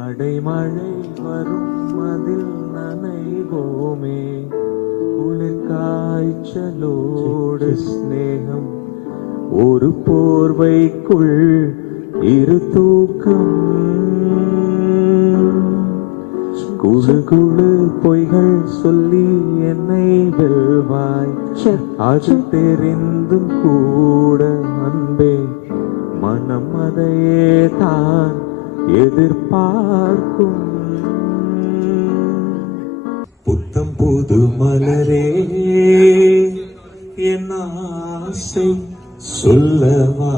அடைமழை வரும் அதில் நனைவோமே, குளிர் காய்ச்சலோடு ஸ்நேகம், ஒரு போர்வைக்குள் இரு தூக்கம், குழு குழு பொய்கள் சொல்லி என்னை வெல்வாய், அது தெரிந்தும் கூட அன்பே மனம் அதையே தான் எதிர்பார்க்கும். புத்தம் புது மலரே என் ஆசை சொல்லவா,